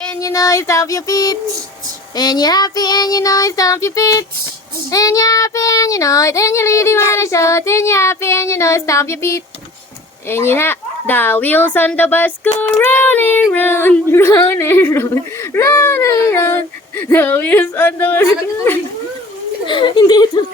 And you know you stomp your feet. And you're happy and you know you stomp your feet. And you're happy and you know it. And you really wanna show it. And you're happy and you know you stomp your feet. And you have the wheels on the bus go round and round, round and round, round and round. The wheels on the bus go Hindi ito.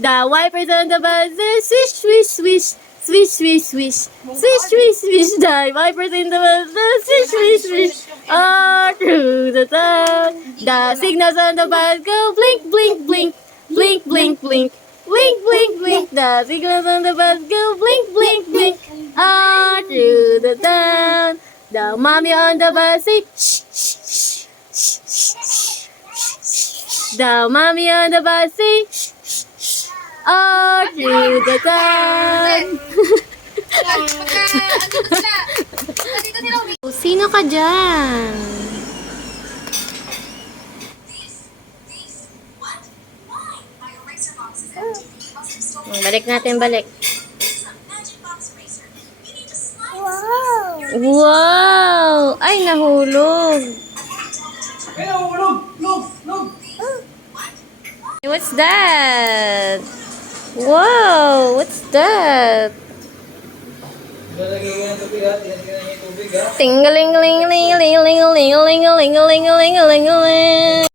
The wipers on the bus they swish, swish, swish. Swish, swish, swish. Swish, swish, swish. The wipers in the bus they swish, swish, swish. All through the town. The signals on the bus go blink, blink, blink. Blink, blink, blink. Blink, blink, blink. The signals on the bus go blink, blink, blink. All through the town. The mommy on the bus say shh, shh, shh, shh, shh, shh. The mommy on the bus say shh, shh, shh. All through the town. Sino ka dyan? Balik natin, balik. Wow! Ay, nahulog. Ay, nahulog! Log! What's that? Wow! What's that? Lalagay ng tubig ha. Tingnan niyo yung tubig ha. Ting-a-ling-a-ling-a-ling-a-ling-a-ling-a-ling-a-ling-a-ling.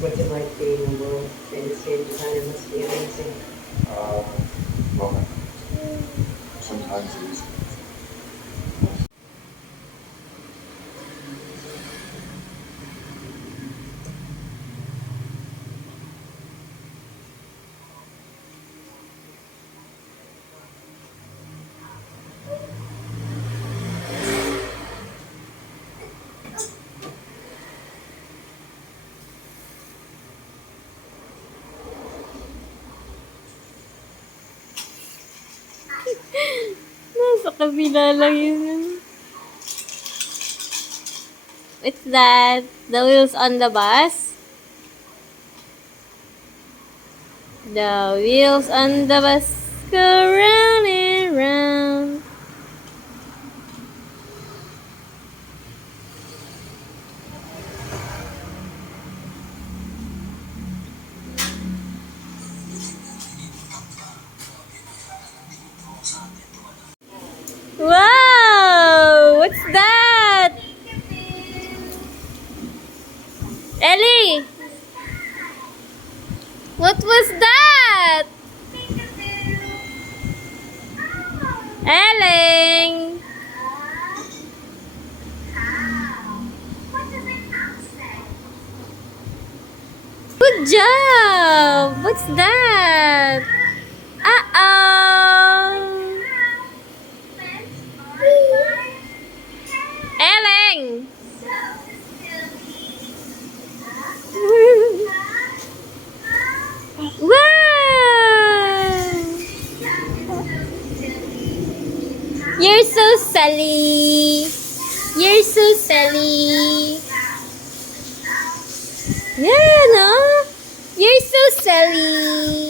What's it like being a world landscape designer? Must be amazing. Well, sometimes it is. Nasa kabila lang yun. What's that? The wheels on the bus? The wheels on the bus go round and round. Wow! What's that? Ellie! What was that? Ellen! Good job! What's that? Uh-oh! Ellen! Wow! You're so silly. You're so silly. Yeah, no? You're so silly.